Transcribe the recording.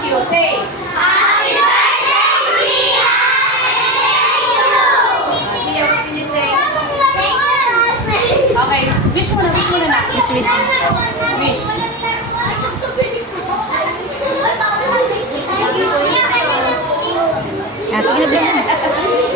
thank you. Say. Happy birthday, Sia! Thank you! Sia, what did you say? Thank you! Okay, wish muna na. Wish. Wish. Ah, sige na, Blan.